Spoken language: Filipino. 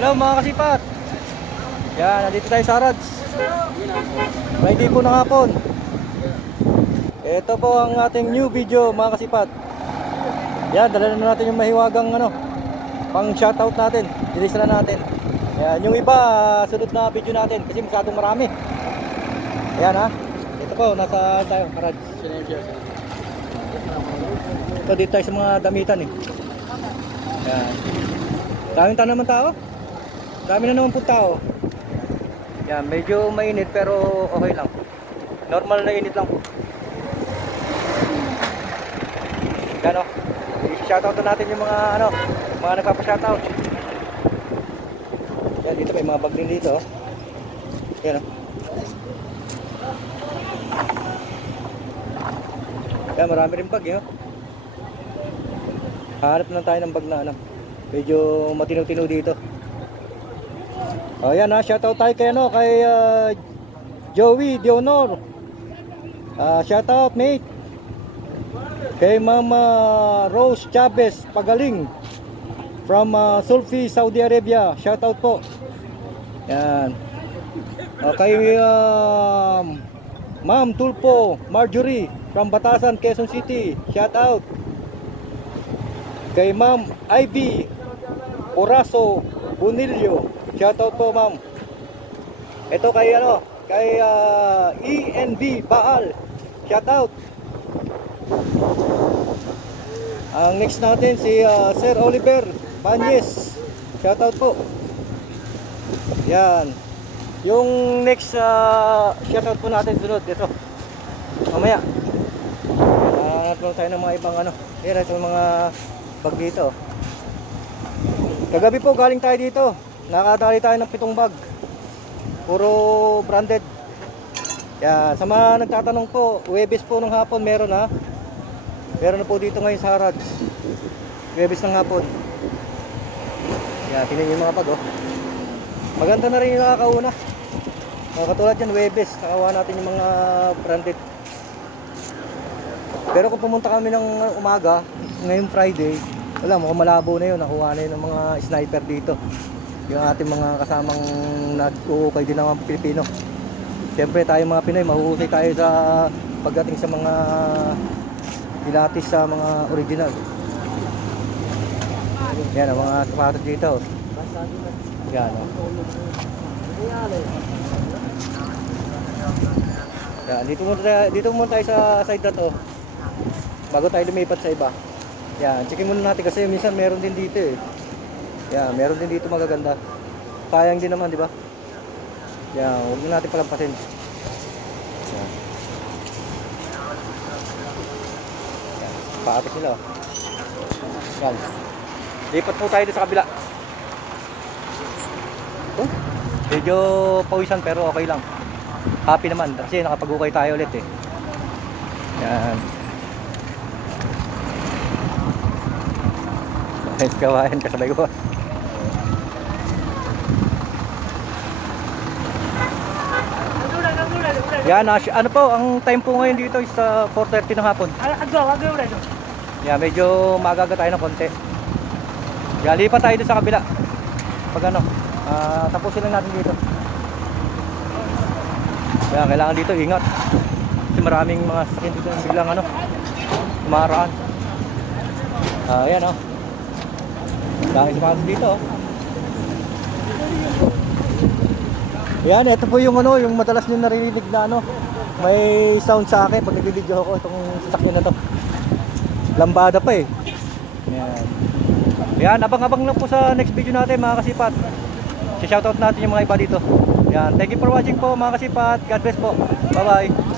Hello mga kasipat. Yan, nandito tayo sa Arads. Friday po ng hapon. Ito po ang ating new video mga kasipat. Yan, dala na natin yung mahiwagang pang shoutout natin. Release na natin. Yan, yung iba sunod na video natin kasi masyadong marami. Ayan ha. Ito po, nasa tayo, Arads. Ito dito tayo sa mga damitan eh. Yan. Daming naman tao. Dami na naman po tao. Yan, medyo mainit pero okay lang. Normal na init lang po. Yan o. I-shoutout natin yung mga nagpapa-shoutout. Yan, dito may mga bag din dito. Yan o. Yan, marami rin bag yun. Hanap lang tayo ng bag na medyo matinaw-tinaw dito. Oh, yan ha, shoutout tayo kay Joey Dionor. Shoutout mate. Kay Mama Rose Chavez Pagaling from Sulfi, Saudi Arabia. Shoutout po. Yan. Kay Ma'am Tulpo Marjorie from Batasan, Quezon City. Shoutout. Kay Ma'am Ivy Oraso Bonilio. Shoutout po ma'am. Ito kay ENV Baal. Shoutout. Ang next natin si Sir Oliver Banyes. Shoutout po. Yan. Yung next shoutout po natin sunod ito. Mamaya. Hanap tayo ng mga ibang Yan ito mga bag dito. Kagabi po galing tayo dito. Nakadali tayo ng 7 bag. Puro branded. Yan, sa mga nagtatanong po, Huwebes po ng hapon meron ha. Meron na po dito ngayon sa Arads. Huwebes ng hapon. Yan, tingnan yung mga bag oh. Maganda na rin yung nakakauna. Katulad yan, Huwebes. Nakawa natin yung mga branded. Pero kung pumunta kami ng umaga, ngayong Friday, wala, mukhang malabo na yun. Nakuha na yun ng mga sniper dito. Yung ating mga kasamang nag-uukay din ng mga Pilipino. Siyempre tayo mga Pinoy, mahuhusay tayo sa pagdating sa mga pilates sa mga original. Yan ang mga sapatos dito. Yan o. Yan, dito muna tayo sa side na to. Bago tayo lumipat sa iba. Yan, checkin muna natin kasi minsan meron din dito eh. Yan, meron din dito magaganda. Sayang din naman, di ba? Yan, huwag na natin palampasin. Yan. Yan, paatos nila oh. Yan. Lipat po tayo sa kabila. Oh, medyo pawisan pero okay lang. Happy naman kasi nakapag-ukay tayo ulit eh. Yan. Ayos kawain, kasabay ko. Yan, po, ang time po ngayon dito is 4:30 ng hapon. Yan, medyo magaga tayo ng konti. Yan, lipat tayo sa kabila. Pag tapusin lang natin dito. Yan, kailangan dito ingat. Kasi maraming mga sasakyan dito yung biglang kumaraan. Yan dahil sa paso dito. Yan, ito po yung yung madalas niyo naririnig na may sound sa akin pag nagvi-video ako itong sasakyan na to. Lambada pa eh. Yan. Yan, abang-abang lang po sa next video natin mga kasipat. Si shoutout natin yung mga iba dito. Yan, thank you for watching po mga kasipat. God bless po. Bye-bye.